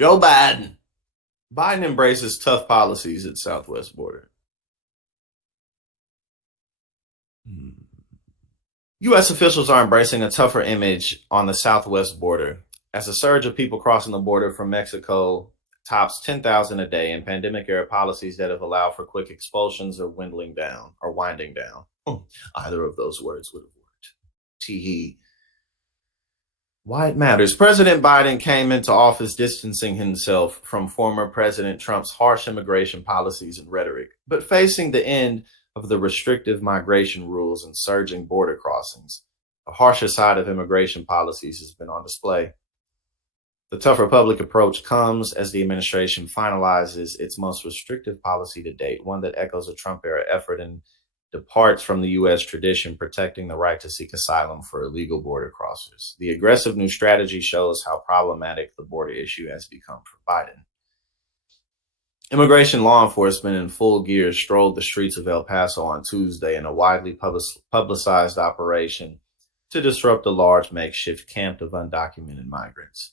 Joe Biden. Biden embraces tough policies at southwest border. U.S. officials are embracing a tougher image on the southwest border as a surge of people crossing the border from Mexico tops 10,000 a day, and pandemic-era policies that have allowed for quick expulsions are winding down. Either of those words would have worked. Tee. Why it matters. President Biden came into office distancing himself from former President Trump's harsh immigration policies and rhetoric, but facing the end of the restrictive migration rules and surging border crossings. The harsher side of immigration policies has been on display. The tougher public approach comes as the administration finalizes its most restrictive policy to date, one that echoes a Trump-era effort and departs from the U.S. tradition protecting the right to seek asylum for illegal border crossers. The aggressive new strategy shows how problematic the border issue has become for Biden. Immigration law enforcement in full gear strolled the streets of El Paso on Tuesday in a widely publicized operation to disrupt a large makeshift camp of undocumented migrants.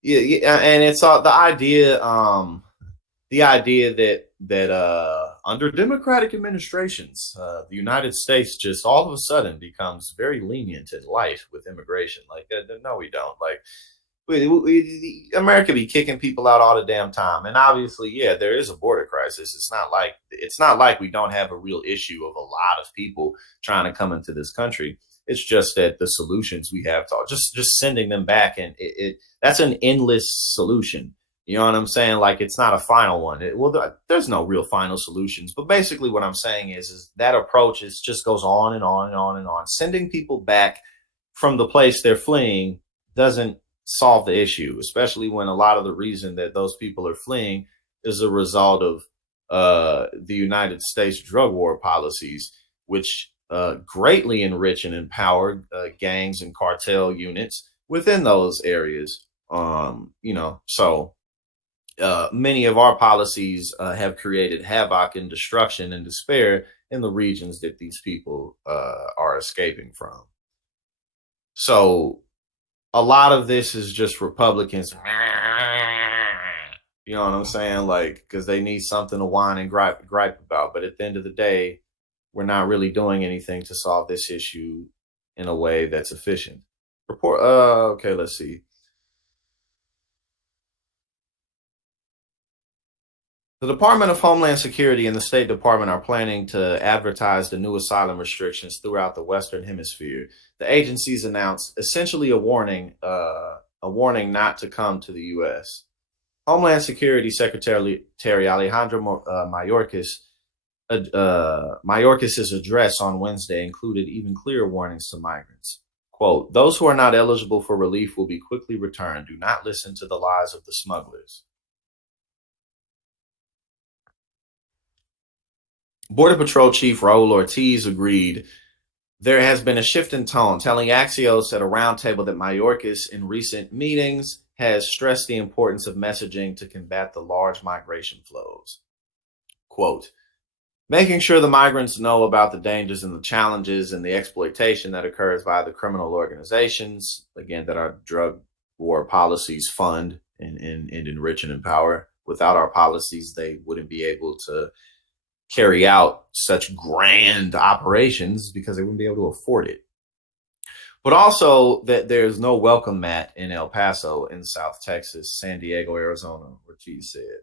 Yeah, and it's the idea that under Democratic administrations, the United States just all of a sudden becomes very lenient and light with immigration. Like, no, we don't. Like, America be kicking people out all the damn time, and obviously, yeah, there is a border crisis. It's not like we don't have a real issue of a lot of people trying to come into this country. It's just that the solutions we have to just sending them back, and that's an endless solution. You know what I'm saying? Like, it's not a final one. There's no real final solutions. But basically what I'm saying is that approach just goes on and on and on and on. Sending people back from the place they're fleeing doesn't solve the issue, especially when a lot of the reason that those people are fleeing is a result of the United States drug war policies, which greatly enrich and empower gangs and cartel units within those areas. So many of our policies have created havoc and destruction and despair in the regions that these people are escaping from. So a lot of this is just Republicans, you know what I'm saying? Like, because they need something to whine and gripe about. But at the end of the day, we're not really doing anything to solve this issue in a way that's efficient. Okay, let's see. The Department of Homeland Security and the State Department are planning to advertise the new asylum restrictions throughout the Western Hemisphere. The agencies announced essentially a warning not to come to the U.S. Homeland Security Secretary Alejandro Mayorkas' address on Wednesday included even clearer warnings to migrants. Quote, "Those who are not eligible for relief will be quickly returned. Do not listen to the lies of the smugglers." Border Patrol Chief Raul Ortiz agreed there has been a shift in tone, telling Axios at a roundtable that Mayorkas in recent meetings has stressed the importance of messaging to combat the large migration flows. Quote, "Making sure the migrants know about the dangers and the challenges and the exploitation that occurs by the criminal organizations, again, that our drug war policies fund and enrich and empower. Without our policies, they wouldn't be able to carry out such grand operations because they wouldn't be able to afford it. But also that there's no welcome mat in El Paso, in South Texas, San Diego, Arizona," Ortiz said.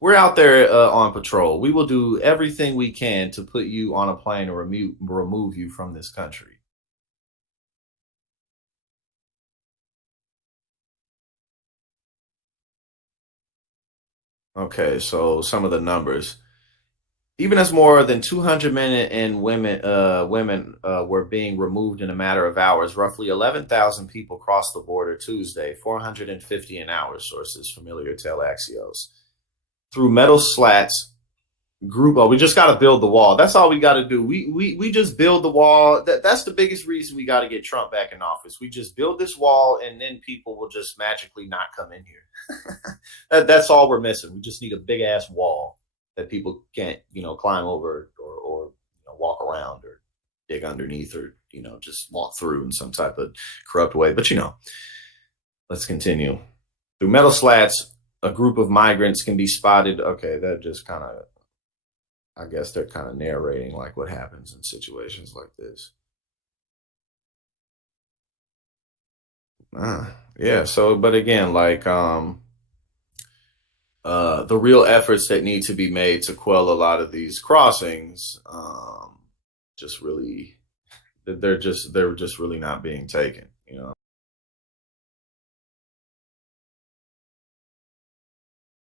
"We're out there on patrol. We will do everything we can to put you on a plane or remove you from this country." Okay, so some of the numbers. Even as more than 200 men and women were being removed in a matter of hours, roughly 11,000 people crossed the border Tuesday, 450 an hour, sources familiar tell Axios. Through metal slats, we just got to build the wall. That's all we got to do. We just build the wall. That's the biggest reason we got to get Trump back in office. We just build this wall, and then people will just magically not come in here. That's all we're missing. We just need a big ass wall that people can't, climb over or walk around or dig underneath or just walk through in some type of corrupt way. But Let's continue. Through metal slats, a group of migrants can be spotted. Okay, that just kind of, I guess they're kind of narrating like what happens in situations like this. Yeah. So, but again, like, the real efforts that need to be made to quell a lot of these crossings, just really, they're just really not being taken.